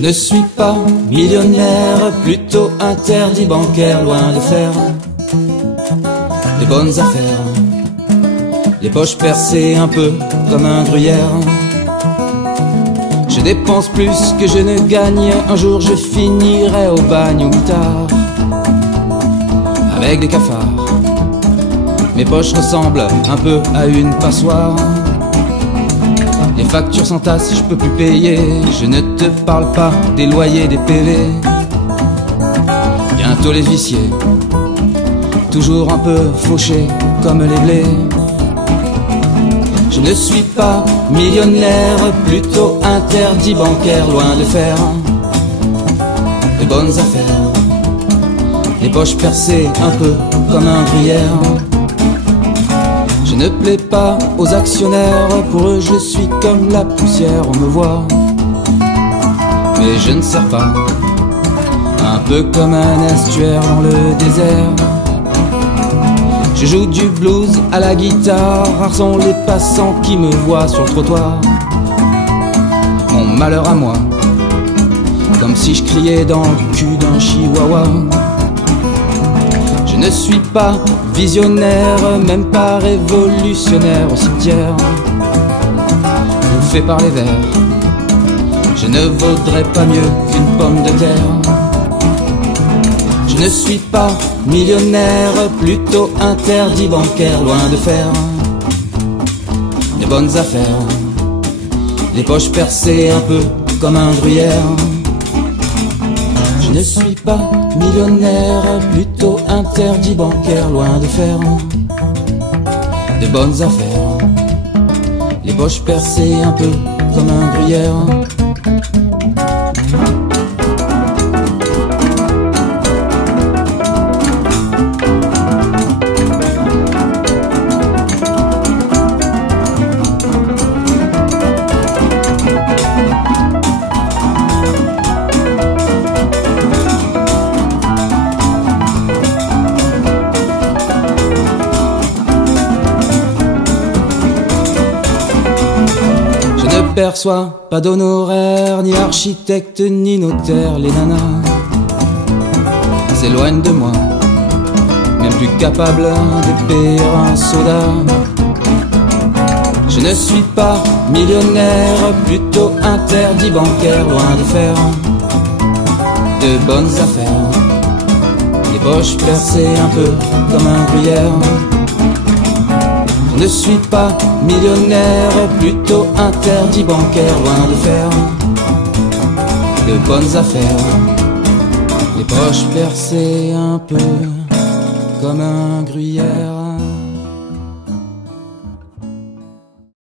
Je ne suis pas millionnaire, plutôt interdit bancaire, loin de faire de bonnes affaires. Les poches percées un peu comme un gruyère. Je dépense plus que je ne gagne, un jour je finirai au bagne ou tard avec des cafards. Mes poches ressemblent un peu à une passoire. Les factures s'entassent, je peux plus payer. Je ne te parle pas des loyers, des PV. Bientôt les huissiers, toujours un peu fauchés comme les blés. Je ne suis pas millionnaire, plutôt interdit bancaire, loin de faire de bonnes affaires. Les poches percées un peu comme un gruyère. Je ne plais pas aux actionnaires, pour eux je suis comme la poussière, on me voit, mais je ne sers pas, un peu comme un estuaire dans le désert. Je joue du blues à la guitare, rares sont les passants qui me voient sur le trottoir. Mon malheur à moi, comme si je criais dans le cul d'un chihuahua. Je ne suis pas visionnaire, même pas révolutionnaire au cimetière, bouffé par les vers. Je ne vaudrais pas mieux qu'une pomme de terre. Je ne suis pas millionnaire, plutôt interdit bancaire, loin de faire de bonnes affaires. Les poches percées un peu comme un gruyère. Je ne suis pas millionnaire, plutôt interdit bancaire, loin de faire de bonnes affaires. Les poches percées un peu comme un gruyère. Je ne perçois pas d'honoraires, ni architecte, ni notaire. Les nanas s'éloignent de moi, même plus capable d'épayer un soda. Je ne suis pas millionnaire, plutôt interdit bancaire, loin de faire de bonnes affaires. Les poches percées un peu comme un gruyère. Je ne suis pas millionnaire, plutôt interdit bancaire, loin de faire de bonnes affaires. Les poches percées un peu comme un gruyère.